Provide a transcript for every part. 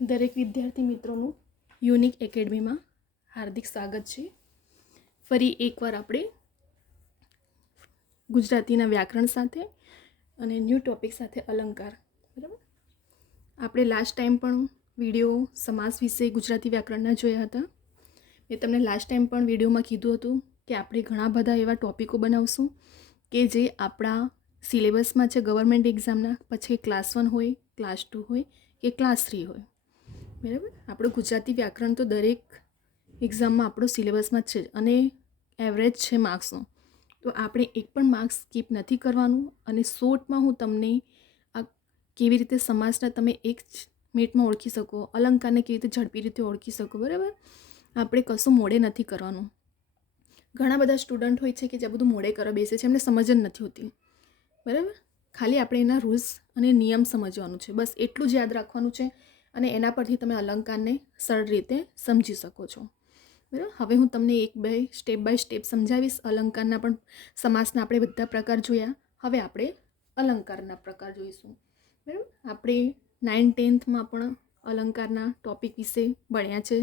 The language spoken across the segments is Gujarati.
દરેક વિદ્યાર્થી મિત્રોનું યુનિક એકેડમીમાં હાર્દિક સ્વાગત છે. ફરી એકવાર આપણે ગુજરાતીના વ્યાકરણ સાથે અને ન્યૂ ટોપિક સાથે અલંકાર, બરાબર. આપણે લાસ્ટ ટાઈમ પણ વિડીયો સમાસ વિશે ગુજરાતી વ્યાકરણના જોયા હતા. મેં તમને લાસ્ટ ટાઈમ પણ વિડીયોમાં કીધું હતું કે આપણે ઘણા બધા એવા ટોપિકો બનાવશું કે જે આપણા સિલેબસમાં છે ગવર્મેન્ટ એક્ઝામના, પછી ક્લાસ 1 હોય, ક્લાસ 2 હોય કે ક્લાસ 3 હોય, બરાબર. આપણું ગુજરાતી વ્યાકરણ તો દરેક એક્ઝામમાં આપણો સિલેબસમાં જ છે અને એવરેજ છે માર્ક્સનો, તો આપણે એક પણ માર્ક્સ સ્કીપ નથી કરવાનું. અને શોર્ટમાં હું તમને આ કેવી રીતે સમાસના તમે 1 મિનિટમાં ઓળખી શકો, અલંકારને કેવી રીતે ઝડપી રીતે ઓળખી શકો, બરાબર. આપણે કશું મોડે નથી કરવાનું. ઘણા બધા સ્ટુડન્ટ હોય છે કે જે બધું મોડે કરવા બેસે છે, એમને સમજ જ નથી હોતી, બરાબર. ખાલી આપણે એના રૂલ્સ અને નિયમ સમજવાનું છે, બસ એટલું જ યાદ રાખવાનું છે અને એના પરથી તમે અલંકારને સરળ રીતે સમજી શકો છો, બરાબર. હવે હું તમને 1-2 સ્ટેપ બાય સ્ટેપ સમજાવીશ. અલંકારના પણ સમાસના આપણે બધા પ્રકાર જોયા, હવે આપણે અલંકારના પ્રકાર જોઈશું, બરાબર. આપણે 9th-10thમાં પણ અલંકારના ટોપિક વિશે ભણ્યા છે,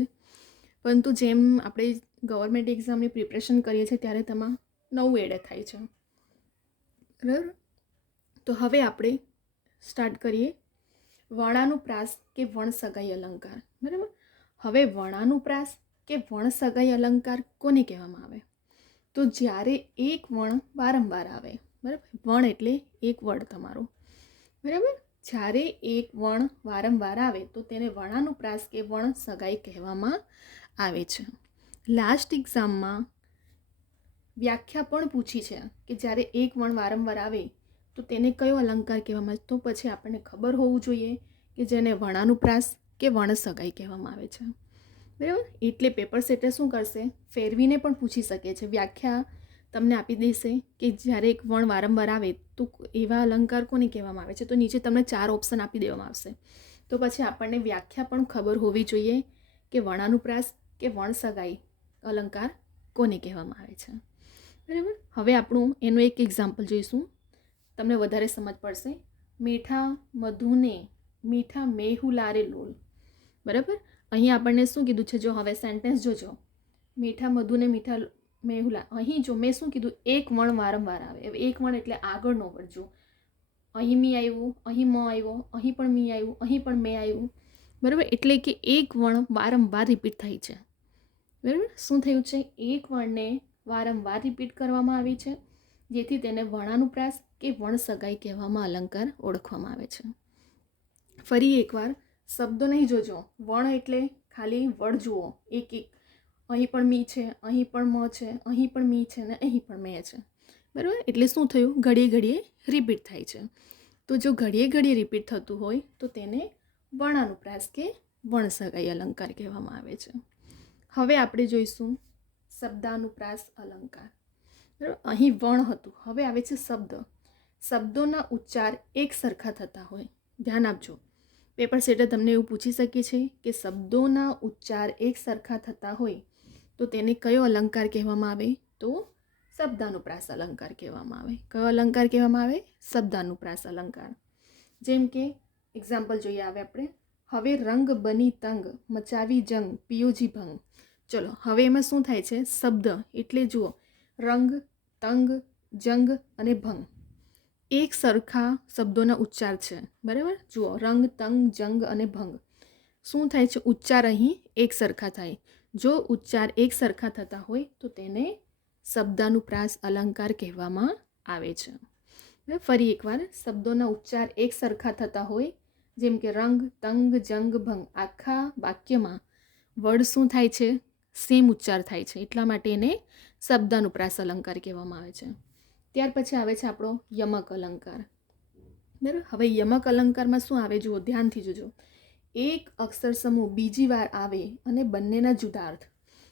પરંતુ જેમ આપણે ગવર્મેન્ટ એક્ઝામની પ્રિપરેશન કરીએ છીએ ત્યારે તેમાં નવું એડ થાય છે, બરાબર. તો હવે આપણે સ્ટાર્ટ કરીએ. વર્ણાનુપ્રાસ કે વણસગાઈ અલંકાર, બરાબર. હવે વર્ણાનુપ્રાસ કે વણસગાઈ અલંકાર કોને કહેવામાં આવે? તો જ્યારે એક વણ વારંવાર આવે, બરાબર. વણ એટલે એક વર્ડ તમારો, બરાબર. જ્યારે એક વણ વારંવાર આવે તો તેને વર્ણાનુપ્રાસ કે વણસગાઈ કહેવામાં આવે છે. લાસ્ટ એક્ઝામમાં વ્યાખ્યા પણ પૂછી છે કે જ્યારે એક વણ વારંવાર આવે તો તેને કયો અલંકાર કહેવામાં આવે? તો પછી આપણને ખબર હોવું જોઈએ કે જેને વર્ણાનુપ્રાસ કે વણસગાઈ કહેવામાં આવે છે, બરાબર. એટલે પેપર સેટર શું કરશે? ફેરવીને પણ પૂછી શકે છે. વ્યાખ્યા તમને આપી દેશે કે જ્યારે એક વણ વારંવાર આવે તો એવા અલંકાર કોને કહેવામાં આવે છે, તો નીચે તમને 4 ઓપ્શન આપી દેવામાં આવશે. તો પછી આપણને વ્યાખ્યા પણ ખબર હોવી જોઈએ કે વર્ણાનુપ્રાસ કે વણસગાઈ અલંકાર કોને કહેવામાં આવે છે, બરાબર. હવે આપણું એનું એક એક્ઝામ્પલ જોઈશું, તમને વધારે સમજ પડશે. મીઠા મધુને મીઠા મેહુલારે લોલ, બરાબર. અહીં આપણને શું કીધું છે? જો હવે સેન્ટેન્સ જોજો. મીઠા મધુને મીઠા મેહુલા, અહીં જો મેં શું કીધું? એક વણ વારંવાર આવે. હવે એક વણ એટલે આગળનો વર્ડ. જો અહીં મી આવ્યું, અહીં મ આવ્યો, અહીં પણ મી આવ્યું, અહીં પણ મેં આવ્યું, બરાબર. એટલે કે એક વણ વારંવાર રિપીટ થાય છે, બરાબર. શું થયું છે? એક વણને વારંવાર રિપીટ કરવામાં આવી છે, જેથી તેને વર્ણાનુપ્રાસ કે વણસગાઈ કહેવામાં અલંકાર ઓળખવામાં આવે છે. ફરી એકવાર શબ્દો નહીં જોજો. વણ એટલે ખાલી વર્ડ જુઓ, એક એક. અહીં પણ મી છે, અહીં પણ મ છે, અહીં પણ મી છે ને અહીં પણ મેં છે, બરાબર. એટલે શું થયું? ઘડીએ ઘડીએ રિપીટ થાય છે. તો જો ઘડીએ ઘડીએ રિપીટ થતું હોય તો તેને વર્ણાનુપ્રાસ કે વણસગાઈ અલંકાર કહેવામાં આવે છે. હવે આપણે જોઈશું શબ્દાનુપ્રાસ અલંકાર, બરાબર. અહીં વણ હતું, હવે આવે છે શબ્દ. શબ્દોના ઉચ્ચાર એક સરખા થતા હોય, ધ્યાન આપજો. પેપર સેટર તમને એવું પૂછી શકે છે કે શબ્દોના ઉચ્ચાર એક સરખા થતા હોય તો તેને કયો અલંકાર કહેવામાં આવે? તો શબ્દાનુપ્રાસ અલંકાર કહેવામાં આવે. કયો અલંકાર કહેવામાં આવે? શબ્દાનુપ્રાસ અલંકાર. જેમ કે એક્ઝામ્પલ જોઈએ આવે આપણે. હવે રંગ બની તંગ, મચાવી જંગ, પિયોજી ભંગ. ચલો, હવે એમાં શું થાય છે? શબ્દ એટલે જુઓ, રંગ, તંગ, જંગ અને ભંગ એક સરખા શબ્દોના ઉચ્ચાર છે, બરાબર. જુઓ, રંગ, તંગ, જંગ અને ભંગ. શું થાય છે? ઉચ્ચાર અહીં એક સરખા થાય. જો ઉચ્ચાર એક સરખા થતા હોય તો તેને શબ્દાનુપ્રાસ અલંકાર કહેવામાં આવે છે. ફરી એકવાર, શબ્દોના ઉચ્ચાર એક સરખા થતા હોય, જેમ કે રંગ, તંગ, જંગ, ભંગ. આખા વાક્યમાં વર્ડ શું થાય છે? સેમ ઉચ્ચાર થાય છે, એટલા માટે એને શબ્દાનુપ્રાસ અલંકાર કહેવામાં આવે છે. ત્યાર પછી આવે છે આપણો યમક અલંકાર, બરાબર. હવે યમક અલંકારમાં શું આવે? જુઓ, ધ્યાનથી જોજો. એક અક્ષર સમૂહ બીજી વાર આવે અને બંનેના જુદા અર્થ.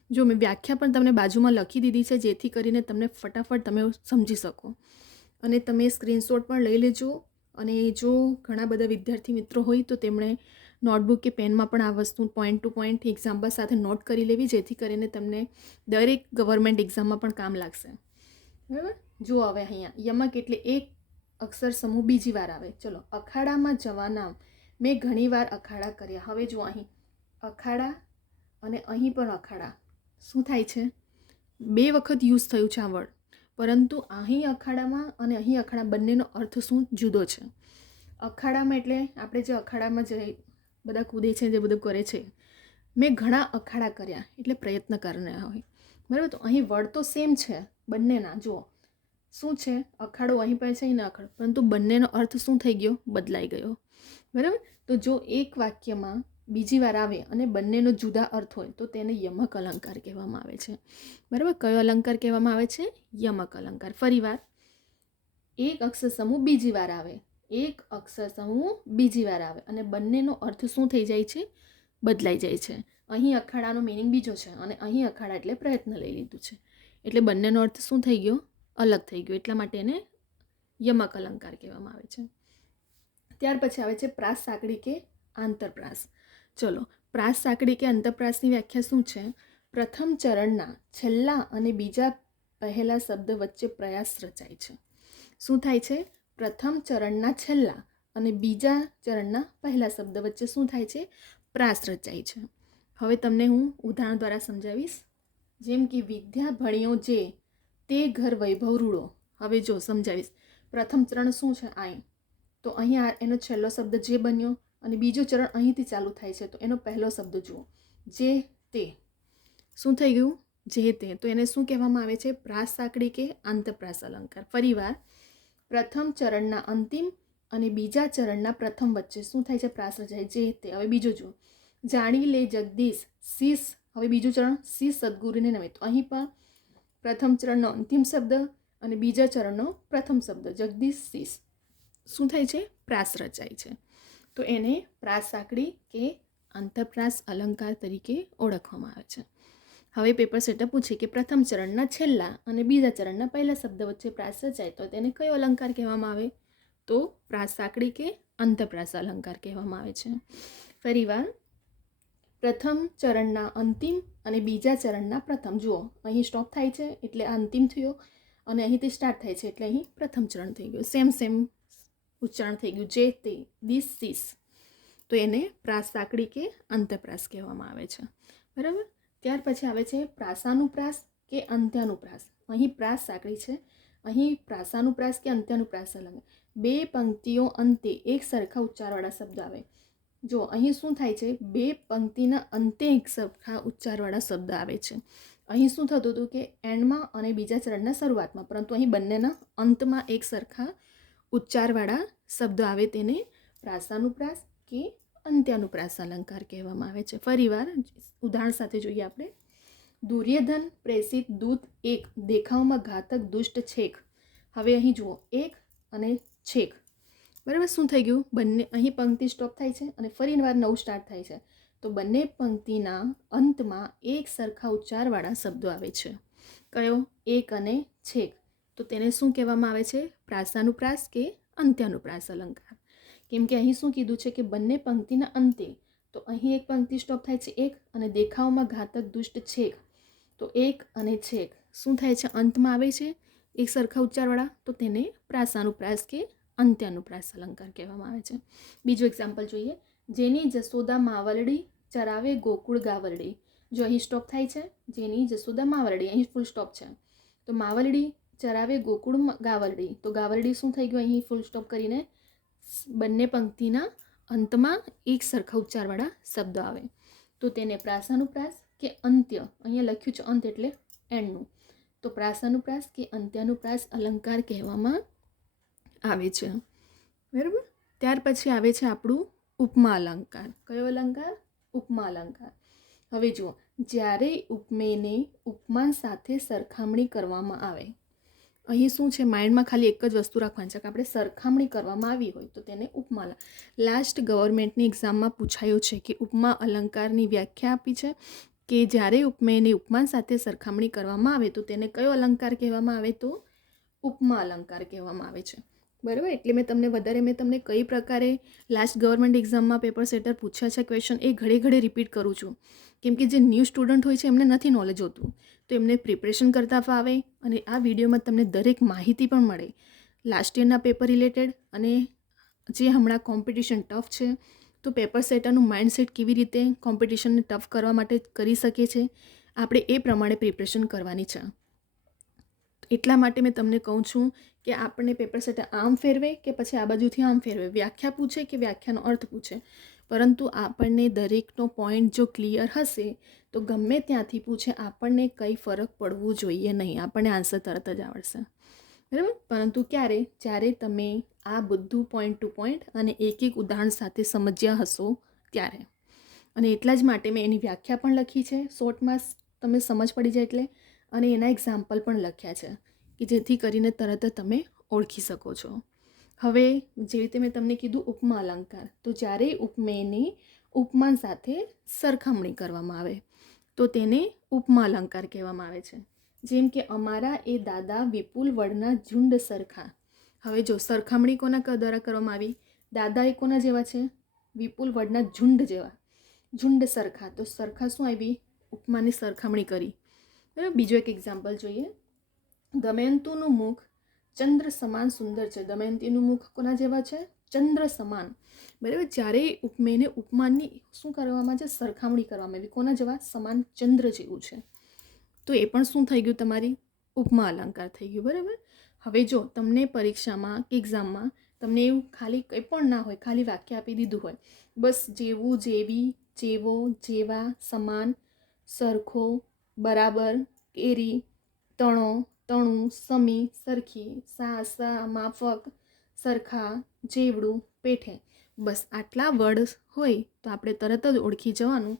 જો મેં વ્યાખ્યા પણ તમને બાજુમાં લખી દીધી છે, જેથી કરીને તમને ફટાફટ તમે સમજી શકો અને તમે સ્ક્રીનશોટ પણ લઈ લેજો. અને જો ઘણા બધા વિદ્યાર્થી મિત્રો હોય તો તેમણે નોટબુક કે પેનમાં પણ આ વસ્તુ પોઈન્ટ ટુ પોઈન્ટ એક્ઝામ્પલ સાથે નોટ કરી લેવી, જેથી કરીને તમને દરેક ગવર્મેન્ટ એક્ઝામમાં પણ કામ લાગશે, બરાબર. જુઓ, હવે અહીંયા યમક એટલે એક અક્ષર સમૂહ બીજી વાર આવે. ચલો, અખાડામાં જવાના મેં ઘણીવાર અખાડા કર્યા. હવે જો અહીં અખાડા અને અહીં પણ અખાડા. શું થાય છે? 2 વખત યુઝ થયું છે આ વર્ડ, પરંતુ અહીં અખાડામાં અને અહીં અખાડા બંનેનો અર્થ શું જુદો છે. અખાડામાં એટલે આપણે જે અખાડામાં જે બધા કૂદે છે, જે બધું કરે છે, મેં ઘણા અખાડા કર્યા એટલે પ્રયત્ન કરનાર હોય, બરાબર. તો અહીં વર્ડ તો સેમ છે બંનેના. જુઓ શું છે, અખાડો અહીં પણ છે, અહીં અખાડો, પરંતુ બંનેનો અર્થ શું થઈ ગયો? બદલાઈ ગયો, બરાબર. તો જો એક વાક્યમાં બીજી વાર આવે અને બંનેનો જુદા અર્થ હોય તો તેને યમક અલંકાર કહેવામાં આવે છે, બરાબર. કયો અલંકાર કહેવામાં આવે છે? યમક અલંકાર. ફરીવાર, એક અક્ષર સમૂહ બીજી વાર આવે, એક અક્ષર સમૂહ બીજી વાર આવે અને બંનેનો અર્થ શું થઈ જાય છે? બદલાઈ જાય છે. અહીં અખાડાનો મિનિંગ બીજો છે અને અહીં અખાડા એટલે પ્રયત્ન લઈ લીધું છે, એટલે બંનેનો અર્થ શું થઈ ગયો? અલગ થઈ ગયો. એટલા માટે એને યમક અલંકાર કહેવામાં આવે છે. ત્યાર પછી આવે છે પ્રાસ સાંકડી કે આંતરપ્રાસ. ચલો, પ્રાસ સાંકડી કે આંતરપ્રાસની વ્યાખ્યા શું છે? પ્રથમ ચરણના છેલ્લા અને બીજા પહેલા શબ્દ વચ્ચે પ્રયાસ રચાય છે. શું થાય છે? પ્રથમ ચરણના છેલ્લા અને બીજા ચરણના પહેલા શબ્દ વચ્ચે શું થાય છે? પ્રાસ રચાય છે. હવે તમને હું ઉદાહરણ દ્વારા સમજાવીશ. જેમ કે વિદ્યા ભણ્યો જે, તે ઘર વૈભવ રૂડો. હવે જો સમજાવીશ. પ્રથમ ચરણ શું છે? અહીં. તો અહીં એનો છેલ્લો શબ્દ જે બન્યો અને બીજો ચરણ અહીંથી ચાલુ થાય છે, તો એનો પહેલો શબ્દ જુઓ, જે તે. શું થઈ ગયું? જે તે. તો એને શું કહેવામાં આવે છે? પ્રાસ સાંકડી કે આંતરપ્રાસ અલંકાર. ફરીવાર, પ્રથમ ચરણના અંતિમ અને બીજા ચરણના પ્રથમ વચ્ચે શું થાય છે? પ્રાસ રચાય. જે તે. હવે બીજો જુઓ, જાણી લે જગદીશ શીશ. હવે બીજું ચરણ શીશ સદગુરુને નમે. તો અહીં પણ પ્રથમ ચરણનો અંતિમ શબ્દ અને બીજા ચરણનો પ્રથમ શબ્દ જગદીશ શીશ. શું થાય છે? પ્રાસ રચાય છે. તો એને પ્રાસ સાંકડી કે આંતરપ્રાસ અલંકાર તરીકે ઓળખવામાં આવે છે. હવે પેપર સેટર પૂછે કે પ્રથમ ચરણના છેલ્લા અને બીજા ચરણના પહેલા શબ્દ વચ્ચે પ્રાસ રચાય તો તેને કયો અલંકાર કહેવામાં આવે? તો પ્રાસ સાંકડી કે આંતરપ્રાસ અલંકાર કહેવામાં આવે છે. ફરીવાર, પ્રથમ ચરણના અંતિમ અને બીજા ચરણના પ્રથમ. જુઓ, અહીં સ્ટોપ થાય છે એટલે અંતિમ થયો અને અહીંથી સ્ટાર્ટ થાય છે એટલે અહીં પ્રથમ ચરણ થઈ ગયું. સેમ ઉચ્ચારણ થઈ ગયું. જે તે, દિસ શીશ. તો એને પ્રાસ સાંકડી કે આંતરપ્રાસ કહેવામાં આવે છે, બરાબર. ત્યાર પછી આવે છે પ્રાસાનુપ્રાસ કે અંત્યાનુપ્રાસ. અહીં પ્રાસ સાંકડી છે, અહીં પ્રાસાનુપ્રાસ કે અંત્યાનુપ્રાસ અલંકાર. 2 પંક્તિઓ અંતે એક સરખા ઉચ્ચારવાળા શબ્દ આવે. જો અહીં શું થાય છે? 2 પંક્તિના અંતે એક સરખા ઉચ્ચારવાળા શબ્દ આવે છે. અહીં શું થતું હતું કે એન્ડમાં અને બીજા ચરણના શરૂઆતમાં, પરંતુ અહીં બંનેના અંતમાં એક સરખા ઉચ્ચારવાળા શબ્દો આવે તેને પ્રાસાનુપ્રાસ કે અંત્યાનુપ્રાસ અલંકાર કહેવામાં આવે છે. ફરીવાર ઉદાહરણ સાથે જોઈએ આપણે. દુર્યોધન પ્રેષિત દૂત એક, દેખાવમાં ઘાતક દુષ્ટ છેક. હવે અહીં જુઓ, એક અને છેક, બરાબર. શું થઈ ગયું? બંને અહીં પંક્તિ સ્ટોપ થાય છે અને ફરી વાર નવું સ્ટાર્ટ થાય છે. તો બંને પંક્તિના અંતમાં એક સરખા ઉચ્ચારવાળા શબ્દો આવે છે. કયો? એક અને છેક. તો તેને શું કહેવામાં આવે છે? પ્રાસાનુપ્રાસ કે અંત્યાનુપ્રાસ અલંકાર. કેમ કે અહીં શું કીધું છે કે બંને પંક્તિના અંતે, તો અહીં એક પંક્તિ સ્ટોપ થાય છે એક, અને દેખાવમાં ઘાતક દુષ્ટ છેક. તો એક અને છેક શું થાય છે? અંતમાં આવે છે એક સરખા ઉચ્ચારવાળા, તો તેને પ્રાસાનુપ્રાસ કે અંત્યાનુપ્રાસ અલંકાર કહેવામાં આવે છે. બીજું એક્ઝામ્પલ જોઈએ. જેની જસોદા માવલડી ચરાવે ગોકુળ ગાવરડી. જો અહીં સ્ટોપ થાય છે, જેની જસોદા માવલડી, અહીં ફૂલ સ્ટોપ છે. તો માવલડી ચરાવે ગોકુળ ગાવરડી, તો ગાવરડી શું થઈ ગયું? અહીં ફૂલ સ્ટોપ કરીને બંને પંક્તિના અંતમાં એક સરખા ઉચ્ચારવાળા શબ્દો આવે, તો તેને પ્રાસાનુપ્રાસ કે અંત્ય, અહીંયા લખ્યું છે અંત એટલે એન્ડનું, તો પ્રાસાનુપ્રાસ કે અંત્યાનુપ્રાસ અલંકાર કહેવામાં આવે છે, બરાબર. ત્યાર પછી આવે છે આપણું ઉપમા અલંકાર. કયો અલંકાર? ઉપમા અલંકાર. હવે જુઓ, જ્યારે ઉપમેયને ઉપમાન સાથે સરખામણી કરવામાં આવે, અહીં શું છે? માઇન્ડમાં ખાલી એક જ વસ્તુ રાખવાની છે કે આપણે સરખામણી કરવામાં આવી હોય તો તેને ઉપમા. લાસ્ટ ગવર્મેન્ટની એક્ઝામમાં પૂછાયું છે કે ઉપમા અલંકારની વ્યાખ્યા આપી છે કે જ્યારે ઉપમેયને ઉપમાન સાથે સરખામણી કરવામાં આવે તો તેને કયો અલંકાર કહેવામાં આવે? તો ઉપમા અલંકાર કહેવામાં આવે છે, બરાબર. એટલે મેં તમને કઈ પ્રકારે લાસ્ટ ગવર્મેન્ટ એક્ઝામમાં પેપર સેટર પૂછ્યા છે ક્વેશ્ચન, એ ઘડે રિપીટ કરું છું. કેમ કે જે ન્યૂ સ્ટુડન્ટ હોય છે એમને નથી નોલેજ હોતું, તો એમને પ્રિપરેશન કરતા ફાવે અને આ વિડીયોમાં તમને દરેક માહિતી પણ મળે લાસ્ટ યરના પેપર રિલેટેડ, અને જે હમણાં કોમ્પિટિશન ટફ છે તો પેપર સેટરનું માઇન્ડસેટ કેવી રીતે કોમ્પિટિશનને ટફ કરવા માટે કરી શકે છે, આપણે એ પ્રમાણે પ્રિપરેશન કરવાની છે. એટલા માટે મેં તમને કહું છું કે આપણને પેપર સેટર આમ ફેરવે કે પછી આ બાજુથી આમ ફેરવે, વ્યાખ્યા પૂછે કે વ્યાખ્યાનો અર્થ પૂછે, પરંતુ આપણને દરેકનો પોઈન્ટ જો ક્લિયર હશે તો ગમે ત્યાંથી પૂછે આપણને કંઈ ફરક પડવું જોઈએ નહીં, આપણને આન્સર તરત જ આવડશે. બરાબર. પરંતુ ક્યારે? જ્યારે તમે આ બધું પોઈન્ટ ટુ પોઈન્ટ અને એક એક ઉદાહરણ સાથે સમજ્યા હશો ત્યારે. અને એટલા જ માટે મેં એની વ્યાખ્યા પણ લખી છે શોર્ટમાં, તમે સમજ પડી જાય એટલે, અને એના એક્ઝામ્પલ પણ લખ્યા છે કે જેથી કરીને તરત જ તમે ઓળખી શકો છો. હવે જે રીતે મેં તમને કીધું ઉપમા અલંકાર, તો જ્યારે ઉપમેયની ઉપમાન સાથે સરખામણી કરવામાં આવે તો તેને ઉપમા અલંકાર કહેવામાં આવે છે. જેમ કે અમારા એ દાદા વિપુલ વડના ઝુંડ સરખા. હવે જો સરખામણી કોના દ્વારા કરવામાં આવી? દાદા એ કોના જેવા છે? વિપુલ વડના ઝુંડ જેવા. ઝુંડ સરખા, તો સરખા શું આવી? ઉપમાની સરખામણી કરી. બરાબર. બીજો એક એક્ઝામ્પલ જોઈએ. દમયંતીનું મુખ ચંદ્ર સમાન સુંદર છે. દમયંતીનું મુખ કોના જેવા છે? ચંદ્ર સમાન. બરાબર. જ્યારે ઉપમેયને ઉપમાનની શું કરવામાં છે? સરખામણી કરવામાં આવી. કોના જેવા? સમાન, ચંદ્ર જેવું છે. તો એ પણ શું થઈ ગયું? તમારી ઉપમા અલંકાર થઈ ગયું. બરાબર. હવે જો તમને પરીક્ષામાં કે એક્ઝામમાં તમને એવું ખાલી કંઈ પણ ના હોય, ખાલી વાક્ય આપી દીધું હોય, બસ જેવું, જેવી, જેવો, જેવા, સમાન, સરખો, બરાબર, કેરી, તણો, તણું, સમી, સરખી, સા, માફક, સરખા, જેવડું, પેઠે, બસ આટલા વર્ડ હોય તો આપણે તરત જ ઓળખી જવાનું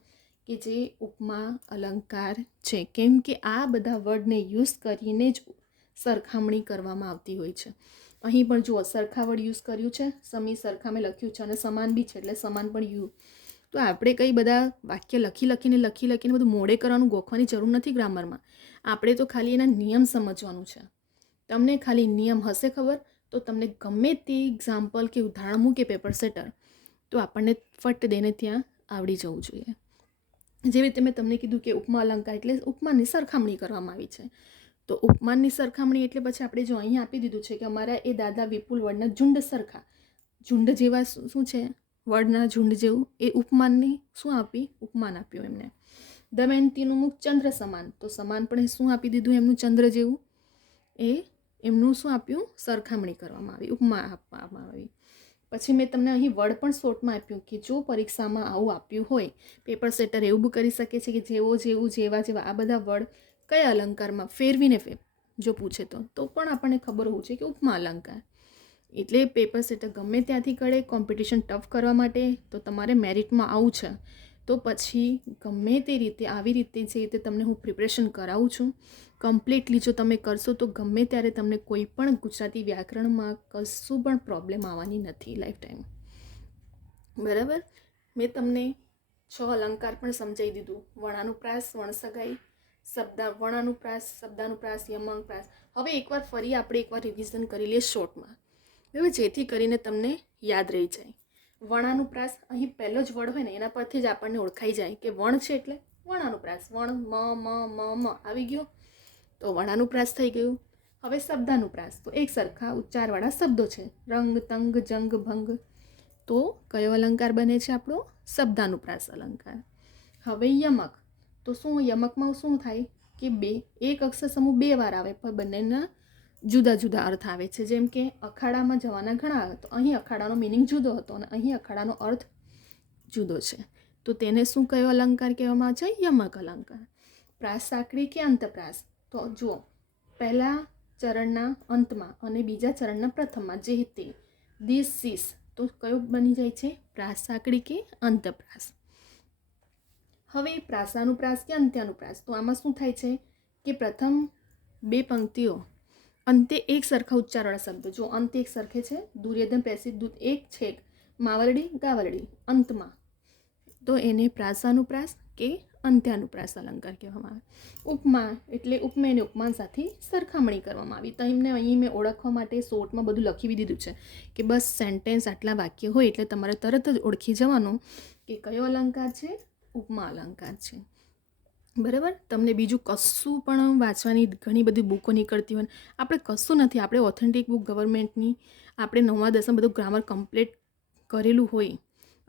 કે જે ઉપમા અલંકાર છે. કેમ કે આ બધા વર્ડને યુઝ કરીને જ સરખામણી કરવામાં આવતી હોય છે. અહીં પણ જુઓ, સરખા વર્ડ યુઝ કર્યું છે, સમી સરખા મેં લખ્યું છે, અને સમાન બી છે એટલે સમાન પણ યુ. તો આપણે કંઈ બધા વાક્ય લખીને બધું મોડે કરવાનું, ગોખવાની જરૂર નથી ગ્રામરમાં. આપણે તો ખાલી એના નિયમ સમજવાનું છે. તમને ખાલી નિયમ હશે ખબર તો તમને ગમે તે એક્ઝામ્પલ કે ઉદાહરણ મૂકે પેપર સેટર તો આપણને ફટ દઈને ત્યાં આવડી જવું જોઈએ. જેવી રીતે મેં તમને કીધું કે ઉપમા અલંકાર એટલે ઉપમાનની સરખામણી કરવામાં આવી છે. તો ઉપમાનની સરખામણી એટલે પછી આપણે જો અહીં આપી દીધું છે કે અમારા એ દાદા વિપુલ વડના ઝુંડ સરખા. ઝુંડ જેવા શું છે? વડના ઝુંડ જેવું. એ ઉપમાનની શું આપી? ઉપમાન આપ્યું એમને. દમયંતીનું મુખ ચંદ્ર સમાન, તો સમાન પણ શું આપી દીધું એમનું? ચંદ્ર જેવું. એ એમનું શું આપ્યું? સરખામણી કરવામાં આવી, ઉપમા આપવામાં આવી. પછી મેં તમને અહીં વર્ડ પણ શોર્ટમાં આપ્યું કે જો પરીક્ષામાં આવું આપ્યું હોય, પેપર સેટર એવું બી કરી શકે છે કે જેવો, જેવું, જેવા, જેવા, આ બધા વર્ડ કયા અલંકારમાં ફેરવીને જો પૂછે તો પણ આપણને ખબર હોવું છે કે ઉપમા અલંકાર. એટલે પેપર સેટર ગમે ત્યાંથી કરે કોમ્પિટિશન ટફ કરવા માટે, તો તમારે મેરિટમાં આવું છે તો પછી ગમે તે રીતે આવી રીતે જે રીતે તમને હું પ્રિપરેશન કરાવું છું કમ્પ્લીટલી જો તમે કરશો તો ગમે ત્યારે તમને કોઈ પણ ગુજરાતી વ્યાકરણમાં કશું પણ પ્રોબ્લેમ આવવાની નથી લાઈફ ટાઈમ. બરાબર. મેં તમને 6 અલંકાર પણ સમજાવી દીધું. વર્ણાનુપ્રાસ, વણસગાઈ, વર્ણાનુપ્રાસ, શબ્દાનુપ્રાસ, યમકપ્રાસ. હવે એકવાર ફરી આપણે રિવિઝન કરી લઈએ શોર્ટમાં, બરાબર, જેથી કરીને તમને યાદ રહી જાય. વર્ણાનુપ્રાસ, અહીં પહેલો જ વર્ડ હોય ને એના પરથી જ આપણને ઓળખાઈ જાય કે વણ છે એટલે વર્ણાનુપ્રાસ. વણ, મ આવી ગયો તો વર્ણાનુપ્રાસ થઈ ગયું. હવે શબ્દાનુપ્રાસ, તો એક સરખા ઉચ્ચારવાળા શબ્દો છે, રંગ, તંગ, જંગ, ભંગ. તો કયો અલંકાર બને છે આપણો? શબ્દાનુપ્રાસ અલંકાર. હવે યમક, તો શું યમકમાં શું થાય કે એક અક્ષર સમૂહ 2 વાર આવે પણ બંનેના જુદા જુદા અર્થ આવે છે. જેમ કે અખાડામાં જવાના ઘણા આવે, તો અહીં અખાડાનો મિનિંગ જુદો હતો અને અહીં અખાડાનો અર્થ જુદો છે. તો તેને શું કયો અલંકાર કહેવામાં આવે છે? યમક અલંકાર. પ્રાસ સાંકડી કે અંતપ્રાસ, તો જુઓ, પહેલા ચરણના અંતમાં અને બીજા ચરણના પ્રથમમાં જે તે ધીસ, સીસ, તો કયો બની જાય છે? પ્રાસ સાંકડી કે અંતપ્રાસ. હવે પ્રાસાનુપ્રાસ કે અંત્યાનુપ્રાસ, તો આમાં શું થાય છે કે પ્રથમ 2 પંક્તિઓ અંતે એક સરખા ઉચ્ચારવાળા શબ્દો, જો અંત એક સરખે છે, દુર્યોધન પેસી દૂત એક છેક, માવલડી ગાવલડી અંતમાં, તો એને પ્રાસાનુપ્રાસ કે અંત્યાનુપ્રાસ અલંકાર કહેવામાં આવે. ઉપમા એટલે ઉપમેયને ઉપમાન સાથે સરખામણી કરવામાં આવી. તો એમને અહીં મેં ઓળખવા માટે શોર્ટમાં બધું લખી દીધું છે કે બસ સેન્ટેન્સ આટલા વાક્ય હોય એટલે તમારે તરત જ ઓળખી જવાનું કે કયો અલંકાર છે? ઉપમા અલંકાર છે. બરાબર. તમને બીજું કશું પણ વાંચવાની ઘણી બધી બુકો નીકળતી હોય, આપણે કશું નથી, આપણે ઓથેન્ટિક બુક ગવર્મેન્ટની આપણે 9મા 10મા બધું ગ્રામર કમ્પ્લીટ કરેલું હોય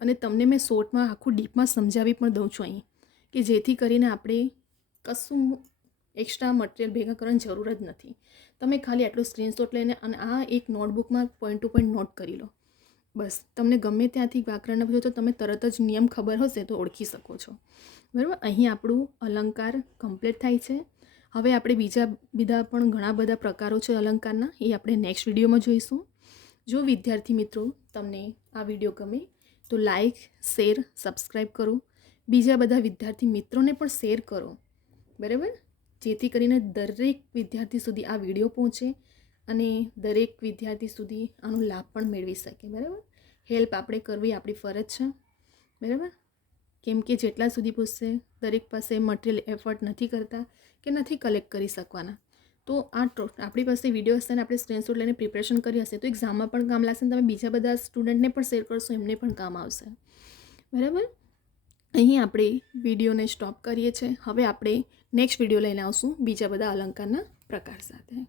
અને તમને મેં શોર્ટમાં આખું ડીપમાં સમજાવી પણ દઉં છું અહીં, કે જેથી કરીને આપણે કશું એક્સ્ટ્રા મટીરિયલ ભેગા કરવાની જરૂર જ નથી. તમે ખાલી આટલો સ્ક્રીનશોટ લઈને અને આ એક નોટબુકમાં પોઈન્ટ ટુ પોઈન્ટ નોટ કરી લો. બસ તમને ગમે ત્યાંથી વ્યાકરણના બધું તો તમે તરત જ નિયમ ખબર હશે તો ઓળખી શકો છો. બરાબર, અહીં આપણું અલંકાર કમ્પ્લીટ થાય છે. હવે આપણે બીજા પણ ઘણા બધા પ્રકારો છે અલંકારના, એ આપણે નેક્સ્ટ વિડીયોમાં જોઈશું. જો વિદ્યાર્થી મિત્રો તમને આ વિડીયો ગમે તો લાઈક, શેર, સબસ્ક્રાઈબ કરો. બીજા બધા વિદ્યાર્થી મિત્રોને પણ શેર કરો. બરાબર, જેથી કરીને દરેક વિદ્યાર્થી સુધી આ વિડીયો પહોંચે અને દરેક વિદ્યાર્થી સુધી આનો લાભ પણ મેળવી શકે. બરાબર, હેલ્પ આપણે કરવી આપણી ફરજ છે. બરાબર, કેમ કે જેટલા સુધી પૂછશે દરેક પાસે મટીરિયલ એફર્ટ નથી કરતા કે નથી કલેક્ટ કરી શકવાના. તો આપણી પાસે વિડીયો હશે અને આપણે સ્ક્રીનશોટ લઈને પ્રિપરેશન કરી હશે તો એક્ઝામમાં પણ કામ લાગશે અને તમે બીજા બધા સ્ટુડન્ટને પણ શેર કરશો, એમને પણ કામ આવશે. બરાબર, અહીં આપણે વિડીયોને સ્ટોપ કરીએ છીએ. હવે આપણે નેક્સ્ટ વિડીયો લઈને આવશું બીજા બધા અલંકારના પ્રકાર સાથે.